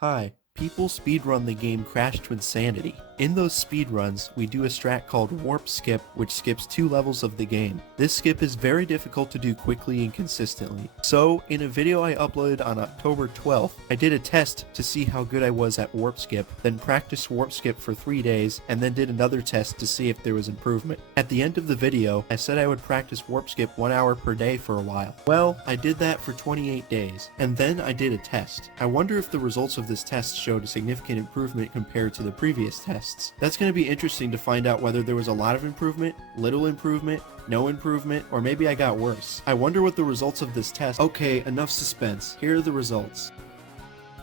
Hi, people speedrun the game Crash Twinsanity. In those speedruns, we do a strat called Warp Skip, which skips 2 levels of the game. This skip is very difficult to do quickly and consistently. So, in a video I uploaded on October 12th, I did a test to see how good I was at Warp Skip, then practiced Warp Skip for 3 days, and then did another test to see if there was improvement. At the end of the video, I said I would practice Warp Skip 1 hour per day for a while. Well, I did that for 28 days, and then I did a test. I wonder if the results of this test showed a significant improvement compared to the previous tests. That's going to be interesting to find out whether there was a lot of improvement, little improvement, no improvement, or maybe I got worse. I wonder what the results of this test. Okay, enough suspense. Here are the results.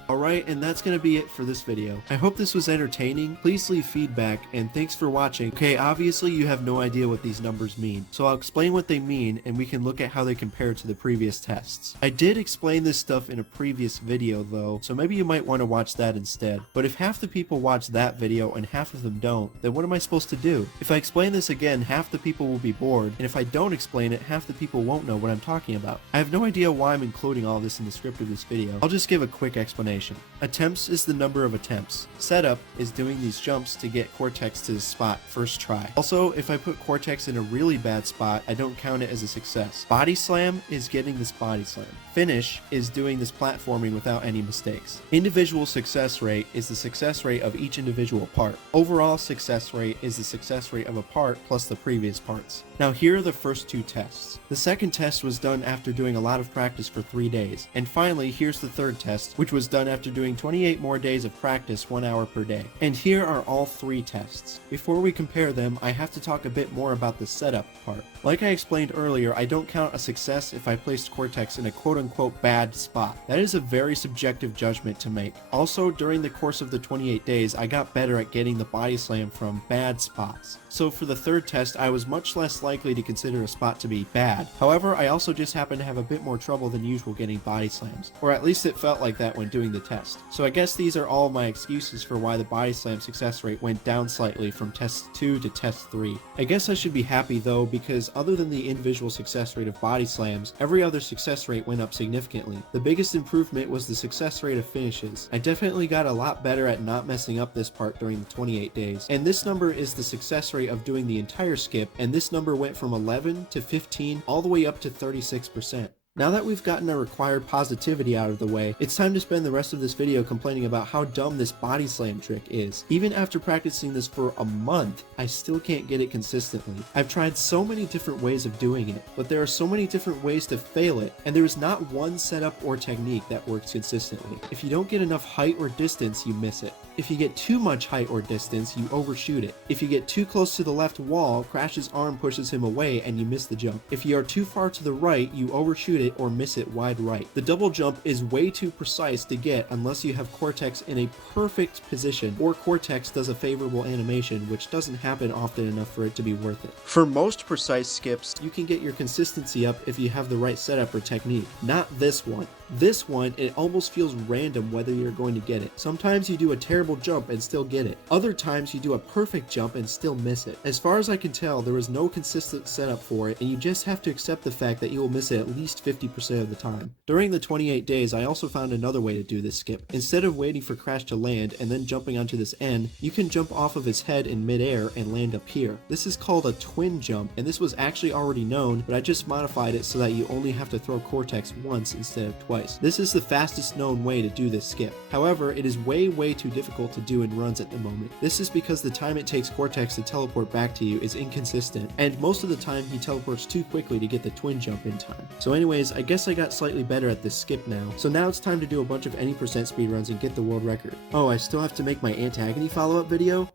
Alright, and that's gonna be it for this video. I hope this was entertaining. Please leave feedback, and thanks for watching. Okay, obviously you have no idea what these numbers mean, so I'll explain what they mean, and we can look at how they compare to the previous tests. I did explain this stuff in a previous video though, so maybe you might want to watch that instead. But if half the people watch that video and half of them don't, then what am I supposed to do? If I explain this again, half the people will be bored, and if I don't explain it, half the people won't know what I'm talking about. I have no idea why I'm including all this in the script of this video. I'll just give a quick explanation. Attempts is the number of attempts. Setup is doing these jumps to get Cortex to the spot first try. Also, if I put Cortex in a really bad spot, I don't count it as a success. Body slam is getting this body slam. Finish is doing this platforming without any mistakes. Individual success rate is the success rate of each individual part. Overall success rate is the success rate of a part plus the previous parts. Now here are the first 2 tests. The second test was done after doing a lot of practice for 3 days. And finally, here's the third test, which was done after doing 28 more days of practice 1 hour per day. And here are all 3 tests. Before we compare them, I have to talk a bit more about the setup part. Like I explained earlier, I don't count a success if I placed Cortex in a quote-unquote bad spot. That is a very subjective judgment to make. Also, during the course of the 28 days, I got better at getting the body slam from bad spots. So for the third test, I was much less likely to consider a spot to be bad. However, I also just happened to have a bit more trouble than usual getting body slams, or at least it felt like that when doing the test. So I guess these are all my excuses for why the body slam success rate went down slightly from test 2 to test 3. I guess I should be happy though, because other than the individual success rate of body slams, every other success rate went up significantly. The biggest improvement was the success rate of finishes. I definitely got a lot better at not messing up this part during the 28 days. And this number is the success rate of doing the entire skip, and this number went from 11 to 15 all the way up to 36%. Now that we've gotten our required positivity out of the way, it's time to spend the rest of this video complaining about how dumb this body slam trick is. Even after practicing this for a month, I still can't get it consistently. I've tried so many different ways of doing it, but there are so many different ways to fail it, and there is not one setup or technique that works consistently. If you don't get enough height or distance, you miss it. If you get too much height or distance, you overshoot it. If you get too close to the left wall, Crash's arm pushes him away and you miss the jump. If you are too far to the right, you overshoot it or miss it wide right. The double jump is way too precise to get unless you have Cortex in a perfect position, or Cortex does a favorable animation, which doesn't happen often enough for it to be worth it. For most precise skips, you can get your consistency up if you have the right setup or technique. Not this one. This one, it almost feels random whether you're going to get it. Sometimes you do a terrible jump and still get it. Other times you do a perfect jump and still miss it. As far as I can tell, there is no consistent setup for it, and you just have to accept the fact that you will miss it at least 50% of the time. During the 28 days, I also found another way to do this skip. Instead of waiting for Crash to land and then jumping onto this end, you can jump off of his head in midair and land up here. This is called a twin jump, and this was actually already known, but I just modified it so that you only have to throw Cortex once instead of twice. This is the fastest known way to do this skip. However, it is way too difficult to do in runs at the moment. This is because the time it takes Cortex to teleport back to you is inconsistent, and most of the time he teleports too quickly to get the twin jump in time. So anyways, I guess I got slightly better at this skip now. So now it's time to do a bunch of any percent speedruns and get the world record. Oh, I still have to make my Antagony follow-up video?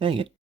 Dang it.